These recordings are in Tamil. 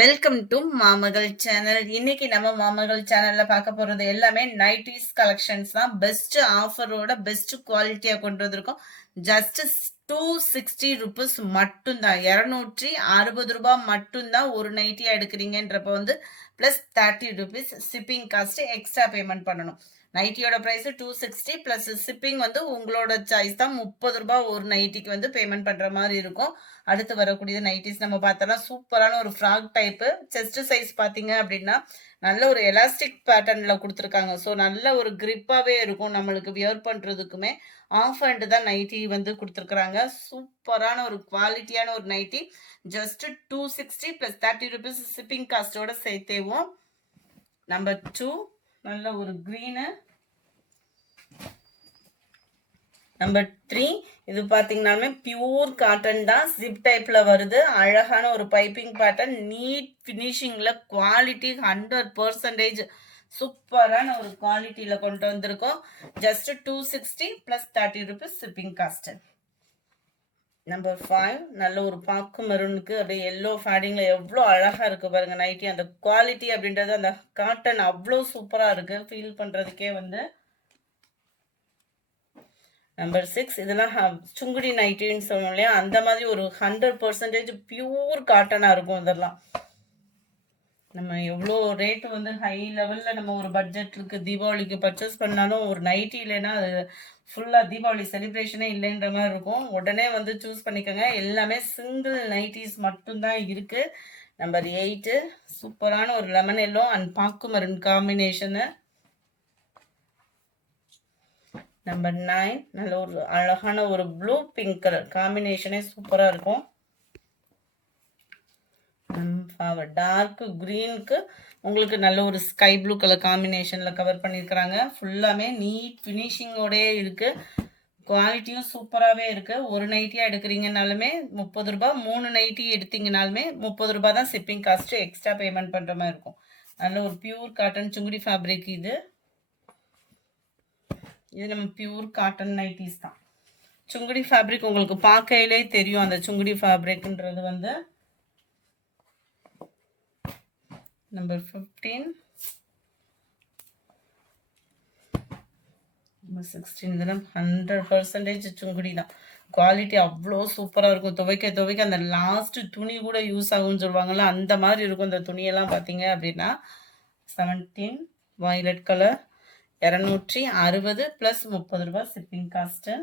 Welcome to மாமகள் channel. இன்னைக்கு நம்ம மாமகள் சேனல்ல பார்க்க போறது எல்லாமே நைட்டிஸ் கலெக்ஷன்ஸ் தான். பெஸ்ட் ஆஃபரோட பெஸ்ட் குவாலிட்டியா கொண்டு வந்திருக்கோம். ஜஸ்ட் 260 மட்டும்தான், 260 மட்டும்தான் ஒரு நைட்டியா எடுக்கிறீங்கன்றப்ப plus 30 rupees shipping cost extra payment பண்ணணும். நைட்டியோட பிரைஸ் 260 பிளஸ் ஷிப்பிங் உங்களோட சாய்ஸ் தான். 30 ஒரு நைட்டிக்கு பேமெண்ட் பண்ற மாதிரி இருக்கும். அடுத்து வரக்கூடிய நைட்டிஸ் நம்ம பார்த்தோம்னா சூப்பரான ஒரு ஃப்ராக் டைப்பு. செஸ்ட் சைஸ் பார்த்தீங்க அப்படின்னா நல்ல ஒரு எலாஸ்டிக் பேட்டர்ன்ல கொடுத்துருக்காங்க. ஸோ நல்ல ஒரு கிரிப்பாகவே இருக்கும் நம்மளுக்கு வியர் பண்ணுறதுக்குமே. ஆஃப் ஹேண்டு தான் நைட்டி கொடுத்துருக்குறாங்க. சூப்பரான ஒரு குவாலிட்டியான ஒரு nighty. Just 260 plus 30 rupees shipping காஸ்டோட சேர்த்தேவும். நம்பர் 2 நல்ல ஒரு க்ரீனு. நம்பர் 3 இது பார்த்தீங்கன்னாலுமே பியூர் காட்டன் தான், ஜிப் டைப்ல வருது. அழகான ஒரு பைப்பிங் பேட்டர்ன், நீட் ஃபினிஷிங்ல, குவாலிட்டி 100% சூப்பரான ஒரு குவாலிட்டியில கொண்டு வந்திருக்கோம். Just 260 plus 30 rupees shipping cost. Number 5 நல்ல ஒரு பாக்கு மெரூனுக்கு அப்படியே எல்லோ ஃபேடிங்ல எவ்வளோ அழகா இருக்கு பாருங்க நைட்டி. அந்த குவாலிட்டி அப்படின்றது, அந்த காட்டன் அவ்வளோ சூப்பரா இருக்கு, ஃபீல் பண்றதுக்கே நம்பர் 6 இதெல்லாம் சுங்குடி நைட்டின்னு சொல்லணும் இல்லையா, அந்த மாதிரி ஒரு 100% பியூர் காட்டனாக இருக்கும். இதெல்லாம் நம்ம எவ்வளோ ரேட்டு ஹை லெவலில் நம்ம ஒரு பட்ஜெட்டுக்கு தீபாவளிக்கு பர்ச்சேஸ் பண்ணாலும் ஒரு நைட்டி இல்லைன்னா அது ஃபுல்லாக தீபாவளி செலிப்ரேஷனே இல்லைன்ற மாதிரி இருக்கும். உடனே சூஸ் பண்ணிக்கோங்க. எல்லாமே சிங்கிள் நைட்டிஸ் மட்டும்தான் இருக்குது. நம்பர் 8 சூப்பரான ஒரு லெமன் எல்லோ அண்ட் பாக்கு மரன் காம்பினேஷனு. நம்பர் 9 நல்ல ஒரு அழகான ஒரு ப்ளூ பிங்க் கலர் காம்பினேஷனே சூப்பராக இருக்கும். டார்க் க்ரீனுக்கு உங்களுக்கு நல்ல ஒரு ஸ்கை ப்ளூ கலர் காம்பினேஷனில் கவர் பண்ணியிருக்கிறாங்க. ஃபுல்லாமே நீட் ஃபினிஷிங்கோடயே இருக்குது. குவாலிட்டியும் சூப்பராகவே இருக்குது. ஒரு நைட்டியாக எடுக்கிறீங்கனாலுமே 30 ரூபா, 3 நைட்டி எடுத்தீங்கனாலுமே 30 ரூபா தான் ஷிப்பிங் காஸ்ட்டு எக்ஸ்ட்ரா பேமெண்ட் பண்ணுற மாதிரி இருக்கும். நல்ல ஒரு பியூர் காட்டன் சுங்குடி ஃபேப்ரிக் இது. இது நம்ம பியூர் காட்டன் நைட்டிஸ் தான். சுங்குடி ஃபேப்ரிக் உங்களுக்கு பார்க்கையிலே தெரியும் அந்த சுங்குடி ஃபேப்ரிக்ன்றது நம்பர் 15 நம்பர் 16 இதெல்லாம் 100% சுங்குடி தான். குவாலிட்டி அவ்வளோ சூப்பராக இருக்கும். துவைக்க துவைக்க அந்த லாஸ்ட் துணி கூட யூஸ் ஆகும்னு சொல்லுவாங்கள்ல, அந்த மாதிரி இருக்கும் இந்த துணியெல்லாம் பார்த்தீங்க அப்படின்னா. 17 வயலட் கலர் 260 ப்ளஸ் 30 ரூபா ஷிப்பிங் காஸ்ட்டு.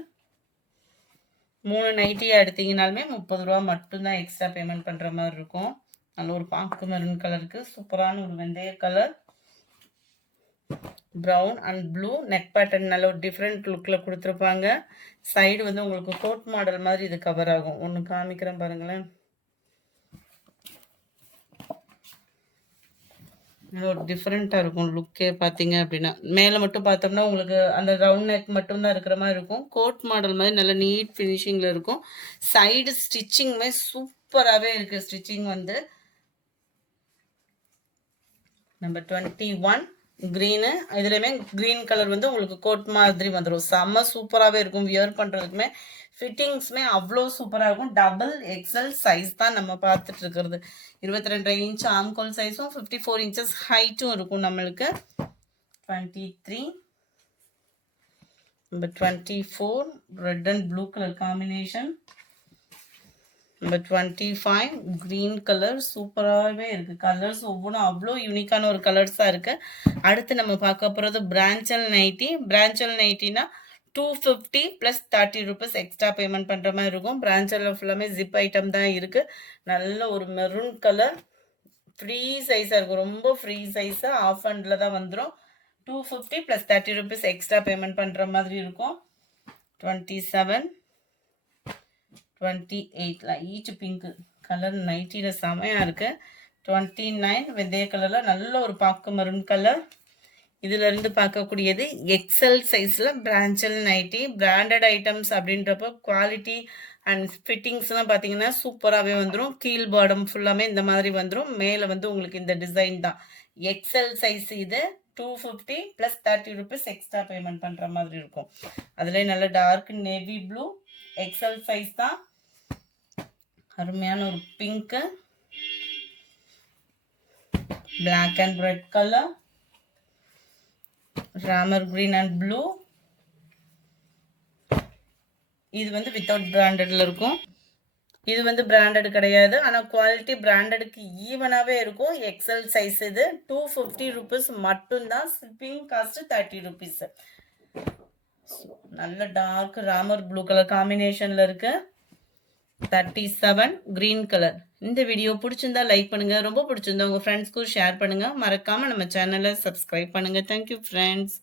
3 நைட்டியாக எடுத்தீங்கனாலுமே 30 ரூபா மட்டும்தான் எக்ஸ்ட்ரா பேமெண்ட் பண்ணுற மாதிரி இருக்கும். நல்ல ஒரு பாக்கு மெரூன் கலருக்கு சூப்பரான ஒரு வெந்தய colour, brown and blue neck pattern நல்ல ஒரு டிஃப்ரெண்ட் லுக்கில் கொடுத்துருப்பாங்க. சைடு உங்களுக்கு கோட் மாடல் மாதிரி இது கவர் ஆகும். ஒன்று காமிக்கிறேன் பாருங்களேன். ஒரு டிஃப்ரெண்ட்டாக இருக்கும் லுக்கே பார்த்தீங்க அப்படின்னா. மேலே மட்டும் பார்த்தோம்னா உங்களுக்கு அந்த ரவுண்ட் நெக் மட்டும்தான் இருக்கிற மாதிரி இருக்கும். கோட் மாடல் மாதிரி நல்ல நீட் ஃபினிஷிங்கில் இருக்கும். சைடு ஸ்டிச்சிங்குமே சூப்பராகவே இருக்குது. Stitching number 21 green. இதுலையுமே க்ரீன் கலர் உங்களுக்கு கோட் மாதிரி வந்துடும். செம்ம சூப்பராகவே இருக்கும். வியர் பண்ணுறதுக்குமே ஃபிட்டிங்ஸுமே அவ்வளோ சூப்பராக இருக்கும். டபுள் எக்ஸல் சைஸ் தான் நம்ம பார்த்துட்டு இருக்கிறது. 22 இன்ச் ஆம்கோல் சைஸும் 54 இன்ச்சஸ் ஹைட்டும் இருக்கும் நம்மளுக்கு. 23 number 24 red and blue colour combination. Number 25 green colour சூப்பராகவே இருக்குது. கலர்ஸ் ஒவ்வொன்றும் அவ்வளோ யூனிக்கான ஒரு கலர்ஸாக இருக்குது. அடுத்து நம்ம பார்க்க போகிறது பிரான்ச்சல் நைட்டி. பிரான்ச்சல் நைட்டினா 250 ப்ளஸ் 30 ருபீஸ் எக்ஸ்ட்ரா பேமெண்ட் பண்ணுற மாதிரி இருக்கும். பிரான்ச்சலில் ஃபுல்லாமே ஜிப் ஐட்டம் தான் இருக்குது. நல்ல ஒரு மெரூன் கலர் ஃப்ரீ சைஸாக இருக்கும். ரொம்ப ஃப்ரீ சைஸாக ஆஃப் ஹேண்டில் தான் வந்துடும். 250 ப்ளஸ் 30 ருபீஸ் எக்ஸ்ட்ரா பேமெண்ட் பண்ணுற மாதிரி இருக்கும். 27 28 லைட் பிங்க் கலர் நைட்டியில் செமையாக இருக்குது. 29 வெந்தய கலரில் நல்ல ஒரு பாக்கு மரூன் கலர். இதிலிருந்து பார்க்கக்கூடியது எக்ஸல் சைஸில் பிரான்ச்சல் நைட்டி. பிராண்டட் ஐட்டம்ஸ் அப்படின்றப்போ குவாலிட்டி அண்ட் ஃபிட்டிங்ஸ்லாம் பார்த்தீங்கன்னா சூப்பராகவே வந்துடும். கீழ் பாடம் ஃபுல்லாமே இந்த மாதிரி வந்துடும். மேலே உங்களுக்கு இந்த டிசைன் தான். எக்ஸல் சைஸ் இது. 250 ப்ளஸ் 30 ருபீஸ் எக்ஸ்ட்ரா பேமெண்ட் பண்ணுற மாதிரி இருக்கும். அதில் நல்ல dark navy blue XL size தான். அருமையான ஒரு pink black and red color, rammer green and blue. இது வந்து வித்தவுட் பிராண்டட்ல இருக்கும். இது வந்து பிராண்டட் கிடையாது. ஆனால் குவாலிட்டி பிராண்டடுக்கு ஈவனாகவே இருக்கும். எக்ஸல் சைஸ் இது 250 rupees மட்டும்தான். Shipping cost 30 rupees. நல்ல டார்க் ராமர் ப்ளூ கலர் காம்பினேஷன்ல இருக்கு. 37 கிரீன் கலர். இந்த வீடியோ பிடிச்சிருந்தா லைக் பண்ணுங்க. ரொம்ப பிடிச்சிருந்தா உங்க ஃப்ரெண்ட்ஸ்க்கும் ஷேர் பண்ணுங்க. மறக்காம நம்ம சேனலை சப்ஸ்கிரைப் பண்ணுங்க. Thank you friends.